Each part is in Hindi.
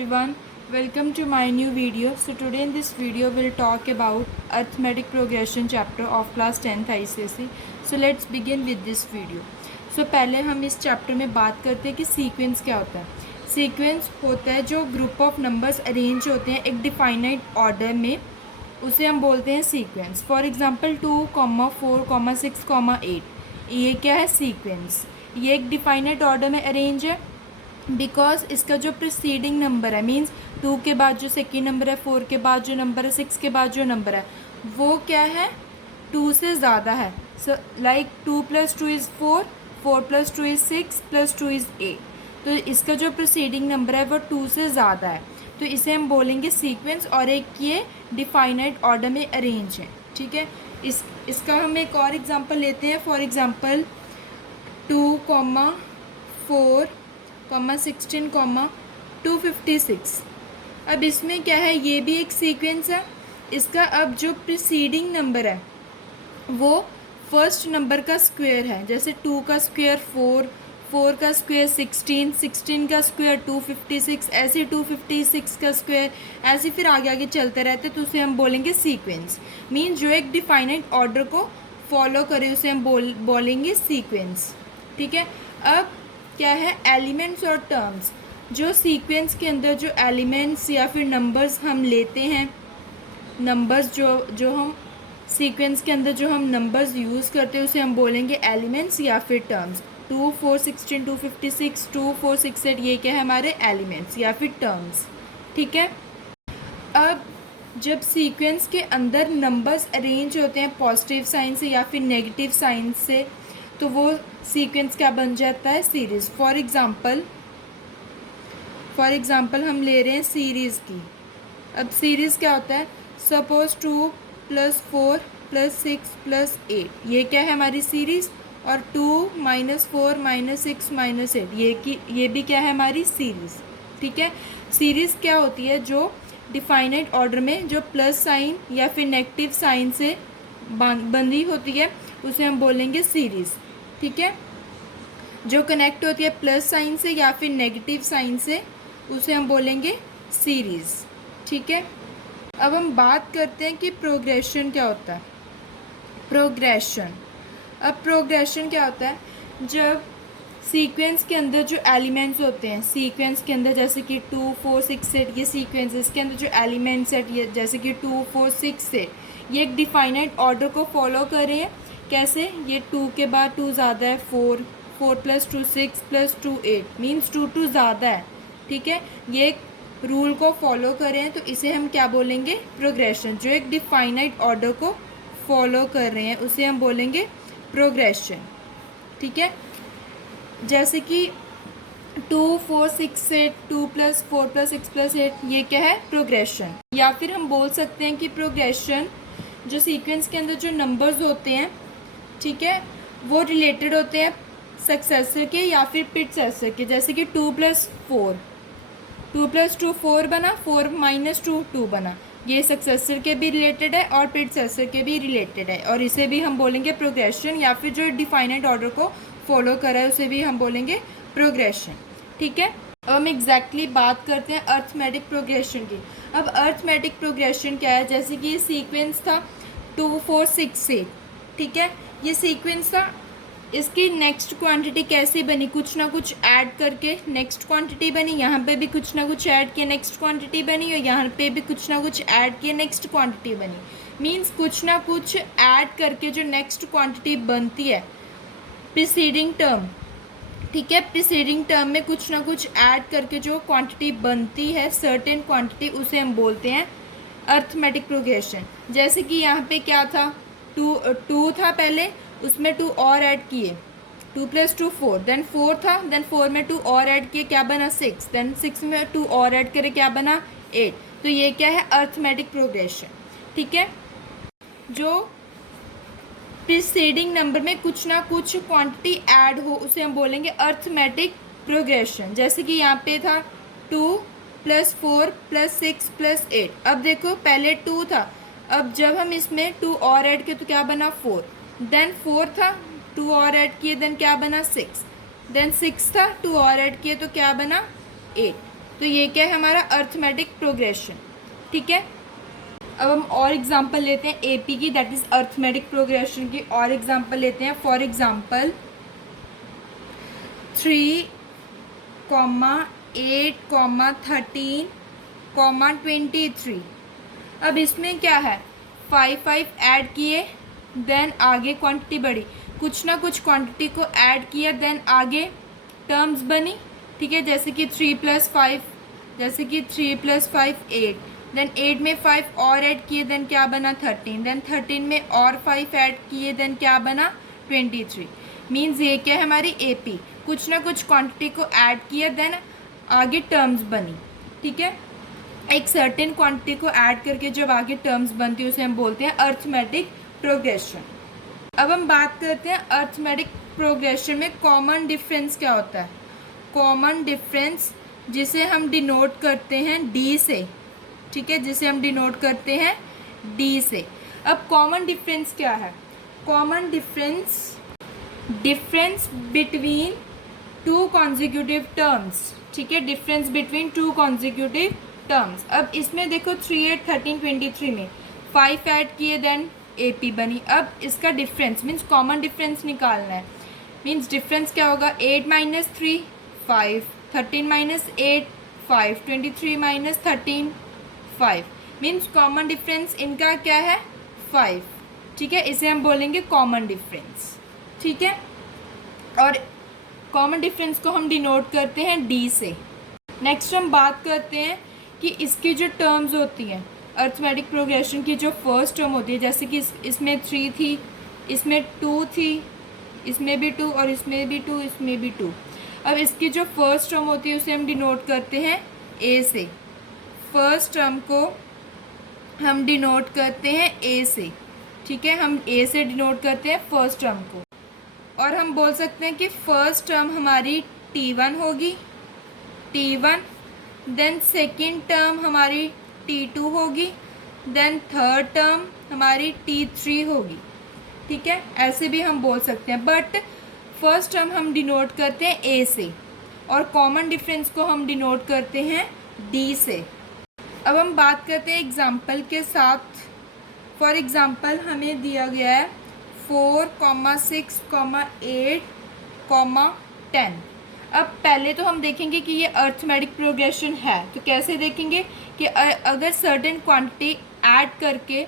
everyone, welcome to my new video. So today in this video we'll talk about arithmetic progression chapter of class 10th ICSE. So let's begin with this video. So पहले हम इस चैप्टर में बात करते हैं कि सीक्वेंस क्या होता है. सीक्वेंस होता है जो ग्रुप ऑफ नंबर्स अरेंज होते हैं एक डिफाइनाइट ऑर्डर में, उसे हम बोलते हैं सीक्वेंस. For example 2, 4, 6, 8. ये क्या है? सीक्वेंस. ये एक डिफाइनाइट ऑर्डर में अरेंज है बिकॉज इसका जो प्रीसीडिंग नंबर है मींस 2 के बाद जो सेकेंड नंबर है, 4 के बाद जो नंबर है, 6 के बाद जो नंबर है वो क्या है? 2 से ज़्यादा है. So like 2 + 2 = 4, 4 + 2 = 6, + 2 = 8. तो इसका जो प्रीसीडिंग नंबर है वो 2 से ज़्यादा है, तो इसे हम बोलेंगे सीक्वेंस. और एक ये डिफाइनाइट ऑर्डर में अरेंज है. ठीक है, इसका हम एक और एग्जांपल लेते हैं. For example 2, 4, 16, 256. अब इसमें क्या है? ये भी एक सीक्वेंस है. इसका अब जो प्रीसीडिंग नंबर है वो फर्स्ट नंबर का स्क्वायर है. जैसे 2 का स्क्वायर 4, 4 का स्क्वायर 16, 16 का स्क्वायर 256, ऐसे 256 का स्क्वायर, ऐसे फिर आगे आगे चलते रहते, तो उसे हम बोलेंगे सीक्वेंस. मीन्स जो एक डिफाइनाइट ऑर्डर को फॉलो करे उसे हम बोलेंगे सीक्वेंस. ठीक है. अब क्या है? एलिमेंट्स और टर्म्स. जो सीक्वेंस के अंदर जो एलिमेंट्स या फिर नंबर्स हम लेते हैं, नंबर्स जो हम सीक्वेंस के अंदर जो हम नंबर्स यूज़ करते हैं उसे हम बोलेंगे एलिमेंट्स या फिर टर्म्स. 2, 4, 16, 256, 2, 4, 6, 8 ये क्या है? हमारे एलिमेंट्स या फिर टर्म्स. ठीक है. अब जब सीक्वेंस के अंदर नंबर्स अरेंज होते हैं पॉजिटिव साइन से या फिर नेगेटिव साइन से, तो वो सीक्वेंस क्या बन जाता है? सीरीज़. फॉर एग्ज़ाम्पल हम ले रहे हैं सीरीज़ की. अब सीरीज़ क्या होता है? सपोज 2 + 4 + 6 + 8 ये क्या है? हमारी सीरीज़. और 2 - 4 - 6 - 8 ये भी क्या है? हमारी सीरीज़. ठीक है. सीरीज़ क्या होती है? जो डिफाइनाइट ऑर्डर में जो प्लस साइन या फिर नेगेटिव साइन से बंधी होती है उसे हम बोलेंगे सीरीज़. ठीक है. जो कनेक्ट होती है प्लस साइन से या फिर नेगेटिव साइन से उसे हम बोलेंगे सीरीज़. ठीक है. अब हम बात करते हैं कि प्रोग्रेशन क्या होता है. प्रोग्रेशन. अब प्रोग्रेशन क्या होता है? जब सीक्वेंस के अंदर जो एलिमेंट्स होते हैं सीक्वेंस के अंदर, जैसे कि 2, 4, 6, 8 ये सीक्वेंस, इसके अंदर जो एलिमेंट्स है ये जैसे कि 2, 4, 6 8 ये एक डिफाइनाइट ऑर्डर को फॉलो कर रहे हैं. कैसे? ये 2 के बाद 2 ज़्यादा है 4, 4 + 2 6 + 2 8 मीन्स 2 ज़्यादा है. ठीक है. ये एक रूल को फॉलो कर रहे हैं, तो इसे हम क्या बोलेंगे? प्रोग्रेशन. जो एक डिफाइनाइट ऑर्डर को फॉलो कर रहे हैं उसे हम बोलेंगे प्रोग्रेशन. ठीक है. जैसे कि 2, 4, 6 8 2 + 4 + 6 + 8 ये क्या है? प्रोग्रेशन. या फिर हम बोल सकते हैं कि प्रोग्रेशन जो सीक्वेंस के अंदर जो नंबर्स होते हैं, ठीक है, वो रिलेटेड होते हैं सक्सेसर के या फिर प्रीडिसेसर के. जैसे कि 2 + 4 2 + 2 4 बना, 4 - 2 2 बना. ये सक्सेसर के भी रिलेटेड है और प्रीडिसेसर के भी रिलेटेड है, और इसे भी हम बोलेंगे प्रोग्रेशन. या फिर जो डिफाइनाइट ऑर्डर को फॉलो कर रहा है उसे भी हम बोलेंगे प्रोग्रेशन. ठीक है. अब हम एग्जैक्टली बात करते हैं अर्थमेटिक प्रोग्रेशन की. अब अर्थमेटिक प्रोग्रेशन क्या है? जैसे कि ये सीक्वेंस था 2, 4, 6 8. ठीक है. ये सीक्वेंस था, इसकी नेक्स्ट क्वांटिटी कैसे बनी? कुछ ना कुछ ऐड करके नेक्स्ट क्वांटिटी बनी. यहाँ पे भी कुछ ना कुछ ऐड किया नेक्स्ट क्वांटिटी बनी, और यहाँ पे भी कुछ ना कुछ ऐड किया नेक्स्ट क्वांटिटी बनी. मीन्स कुछ ना कुछ ऐड करके जो नेक्स्ट क्वांटिटी बनती है प्रीसीडिंग टर्म. ठीक है. प्रीसीडिंग टर्म में कुछ ना कुछ ऐड करके जो क्वांटिटी बनती है सर्टेन क्वांटिटी, उसे हम बोलते हैं अर्थमेटिक प्रोग्रेशन. जैसे कि यहाँ पे क्या था? 2 था पहले, उसमें 2 और ऐड किए. 2 + 2 4, देन 4 था, देन 4 में 2 और ऐड किए, क्या बना? 6, देन 6 में 2 और ऐड करे, क्या बना? 8. तो ये क्या है? Arithmetic progression. ठीक है. जो प्रीसीडिंग नंबर में कुछ ना कुछ क्वांटिटी ऐड हो उसे हम बोलेंगे अर्थमेटिक प्रोग्रेशन. जैसे कि यहाँ पे था 2 + 4 + 6 + 8. अब देखो पहले 2 था, अब जब हम इसमें 2 और ऐड किए तो क्या बना? 4. देन 4 था, 2 और ऐड किए, देन क्या बना? 6. देन 6 था, 2 और ऐड किए तो क्या बना? 8. तो ये क्या है हमारा अर्थमेटिक प्रोग्रेशन। ठीक है, अब हम और एग्जांपल लेते हैं एपी की, दैट इज अर्थमेटिक प्रोग्रेशन की और एग्जांपल लेते हैं। For example 3, 8, 13, 23। अब इसमें क्या है, 5 ऐड किए, देन आगे क्वांटिटी बढ़ी, कुछ ना कुछ क्वांटिटी को ऐड किया, देन आगे टर्म्स बनी। ठीक है, जैसे कि 3 + 5, जैसे कि 3 + 5 8, देन 8 में 5 और ऐड किए, देन क्या बना 13, देन 13 में और 5 ऐड किए, देन क्या बना 23। मीन्स ये क्या है हमारी एपी, कुछ ना कुछ क्वांटिटी को ऐड किया, देन आगे टर्म्स बनी। ठीक है, एक सर्टेन क्वांटिटी को ऐड करके जब आगे टर्म्स बनती है उसे हम बोलते हैं अर्थमेटिक प्रोग्रेशन। अब हम बात करते हैं अर्थमेटिक प्रोग्रेशन में कॉमन डिफरेंस क्या होता है। कॉमन डिफरेंस जिसे हम डिनोट करते हैं डी से। ठीक है, जिसे हम डिनोट करते हैं डी से। अब कॉमन डिफरेंस क्या है, common difference between two consecutive terms. ठीक है, difference between two consecutive terms. अब इसमें देखो 3, 8, 13, 23 में 5 ऐड किए, देन एपी बनी। अब इसका डिफरेंस मीन्स कॉमन डिफरेंस निकालना है। मीन्स डिफरेंस क्या होगा, 8 - 3 5, 13 - 8 5, 23 - 13 5। मीन्स कॉमन डिफरेंस इनका क्या है 5। ठीक है, इसे हम बोलेंगे कॉमन डिफरेंस। ठीक है, और कॉमन डिफरेंस को हम डिनोट करते हैं डी से। नेक्स्ट हम बात करते हैं कि इसकी जो टर्म्स होती हैं अर्थमेटिक प्रोग्रेशन की, जो फर्स्ट टर्म होती है, जैसे कि इसमें 3 थी, इसमें 2 थी, इसमें भी 2 और इसमें भी 2, इसमें भी 2। अब इसकी जो फर्स्ट टर्म होती है उसे हम डिनोट करते हैं ए से। फर्स्ट टर्म को हम डिनोट करते हैं ए से। ठीक है, हम ए से डिनोट करते हैं फर्स्ट टर्म को, और हम बोल सकते हैं कि फर्स्ट टर्म हमारी T1 होगी, T1, देन सेकेंड टर्म हमारी T2 होगी, देन थर्ड टर्म हमारी T3 होगी। ठीक है, ऐसे भी हम बोल सकते हैं, बट फर्स्ट टर्म हम डिनोट करते हैं ए से और कॉमन डिफरेंस को हम डिनोट करते हैं डी से। अब हम बात करते हैं एग्जाम्पल के साथ। फॉर एग्ज़ाम्पल हमें दिया गया है 4, 6, 8, 10। अब पहले तो हम देखेंगे कि ये अर्थमेटिक प्रोग्रेशन है, तो कैसे देखेंगे कि अगर सर्टेन क्वांटिटी ऐड करके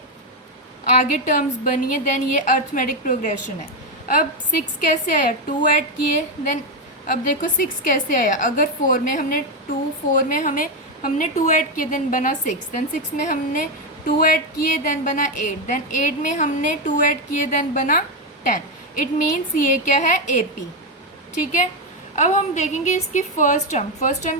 आगे टर्म्स बनी है, देन ये अर्थमेटिक प्रोग्रेशन है। अब 6 कैसे आया, 2 ऐड किए, देन अब देखो 6 कैसे आया, अगर 4 में हमने 2 ऐड किए, देन बना 6, देन 6 में हमने 2 ऐड किए, देन बना 8, देन 8 में हमने 2 ऐड किए, देन बना 10। इट मीन्स ये क्या है एपी। ठीक है, अब हम देखेंगे इसकी फर्स्ट टर्म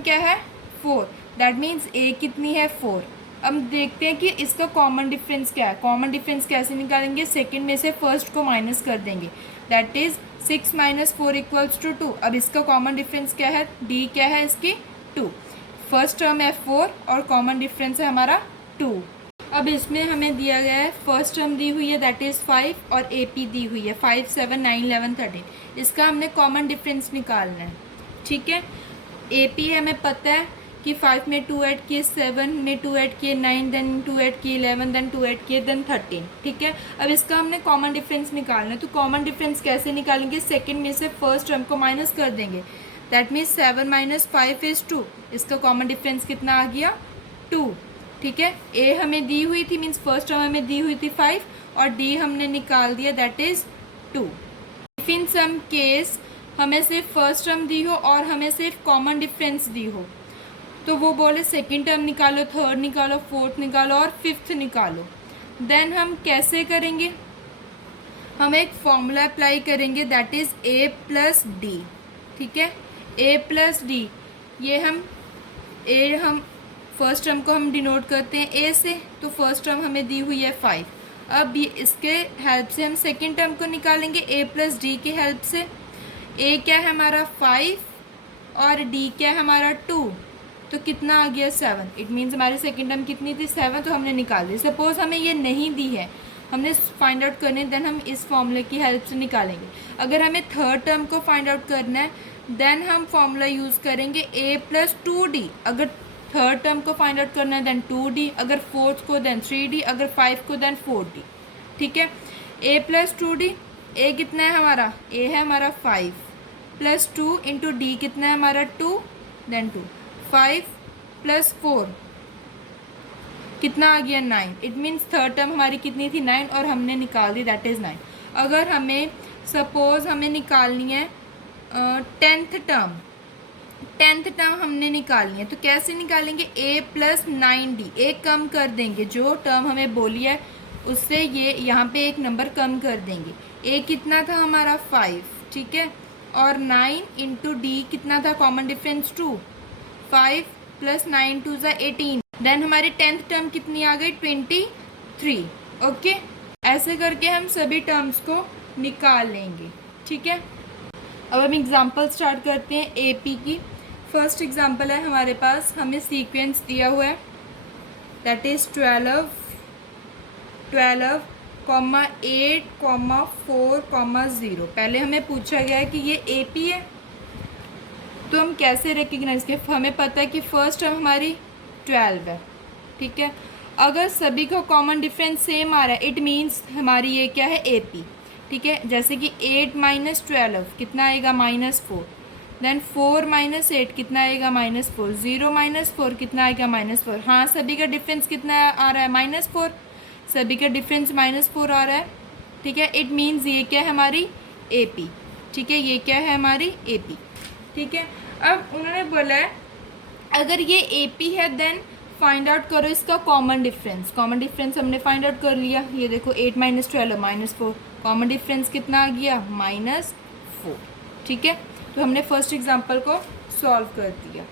क्या है 4, दैट मीन्स ए कितनी है 4। अब देखते हैं कि इसका कॉमन डिफरेंस क्या है। कॉमन डिफरेंस कैसे निकालेंगे, सेकंड में से फर्स्ट को माइनस कर देंगे, दैट इज़ 6 - 4 = 2। अब इसका कॉमन डिफरेंस क्या है, डी क्या है इसकी 2। फर्स्ट टर्म है 4 और कॉमन डिफरेंस है हमारा 2। अब इसमें हमें दिया गया है फर्स्ट टर्म दी हुई है दैट इज़ 5 और एपी दी हुई है 5, 7, 9, 11, 13। इसका हमने कॉमन डिफरेंस निकालना है। ठीक है, एपी हमें पता है कि 5 में 2 ऐड किए, 7 में 2 ऐड किए, 9, देन 2 ऐड किए, 11, देन 2 ऐड किए, देन 13। ठीक है, अब इसका हमने कॉमन डिफरेंस निकालना है। तो कॉमन डिफरेंस कैसे निकालेंगे, सेकेंड में से फर्स्ट टर्म को माइनस कर देंगे, दैट मीन्स 7 - 5 = 2। इसका कॉमन डिफरेंस कितना आ गया 2। ठीक है, ए हमें दी हुई थी, मीन्स फर्स्ट टर्म हमें दी हुई थी 5 और डी हमने निकाल दिया that is 2। If in some case हमें सिर्फ फर्स्ट टर्म दी हो और हमें सिर्फ कॉमन डिफरेंस दी हो, तो वो बोले सेकेंड टर्म निकालो, थर्ड निकालो, फोर्थ निकालो और फिफ्थ निकालो। देन हम कैसे करेंगे, हम एक फॉर्मूला अप्लाई करेंगे that is a plus D. ठीक है, ए प्लस डी, ये हम फर्स्ट टर्म को हम डिनोट करते हैं ए से, तो फर्स्ट टर्म हमें दी हुई है 5। अब ये इसके हेल्प से हम सेकेंड टर्म को निकालेंगे ए प्लस डी की हेल्प से। ए क्या है हमारा 5 और डी क्या है हमारा 2, तो कितना आ गया 7। इट मीन्स हमारी सेकेंड टर्म कितनी थी 7, तो हमने निकाल दी। सपोज़ हमें ये नहीं दी है, हमने फाइंड आउट करने, देन हम इस फॉर्मूले की हेल्प से निकालेंगे। अगर हमें थर्ड टर्म को फाइंड आउट करना है, देन हम फॉर्मूला यूज़ करेंगे a + 2d। अगर थर्ड टर्म को फाइंड आउट करना है देन 2d, अगर फोर्थ को देन 3d, अगर 5 को देन 4d। ठीक है, a प्लस 2d, a कितना है हमारा, a है हमारा 5 प्लस 2 इंटू डी कितना है हमारा 2 देन 2, 5 प्लस 4 कितना आ गया 9। इट मीन्स थर्ड टर्म हमारी कितनी थी 9 और हमने निकाल दी दैट इज़ 9। अगर हमें सपोज हमें निकालनी है टेंथ टर्म हमने निकालनी है तो कैसे निकालेंगे, a प्लस 9d, एक कम कर देंगे जो टर्म हमें बोली है उससे ये यहाँ पे एक नंबर कम कर देंगे। a कितना था हमारा 5, ठीक है, और 9 इंटू डी कितना था कॉमन डिफरेंस 2, 5 प्लस 9 2 ज़ा 18, देन हमारी टेंथ टर्म कितनी आ गई 23। ओके, ऐसे करके हम सभी टर्म्स को निकाल लेंगे। ठीक है, अब हम एग्जांपल स्टार्ट करते हैं एपी की। फर्स्ट एग्जांपल है हमारे पास, हमें सीक्वेंस दिया हुआ है दैट इज़ 12, 8, 4, 0। पहले हमें पूछा गया है कि ये एपी है तो हम कैसे रिकग्नाइज करें, हमें पता है कि फर्स्ट टर्म हमारी 12 है। ठीक है, अगर सभी का कॉमन डिफरेंस सेम आ रहा है इट मीन्स हमारी ये क्या है एपी। ठीक है, जैसे कि 8 माइनस 12 कितना आएगा -4, देन 4 माइनस 8 कितना आएगा -4, 0 माइनस 4 कितना आएगा -4। हाँ, सभी का डिफरेंस कितना आ रहा है -4, सभी का डिफरेंस -4 आ रहा है। ठीक है, इट मीन्स ये क्या है हमारी एपी। ठीक है, ये क्या है हमारी एपी। ठीक है, अब उन्होंने बोला है अगर ये एपी है देन फाइंड आउट करो इसका कॉमन डिफरेंस। कॉमन डिफरेंस हमने फाइंड आउट कर लिया, ये देखो 8 माइनस 12 -4, कॉमन डिफरेंस कितना आ गया -4। ठीक है, तो हमने फर्स्ट एग्जांपल को सॉल्व कर दिया।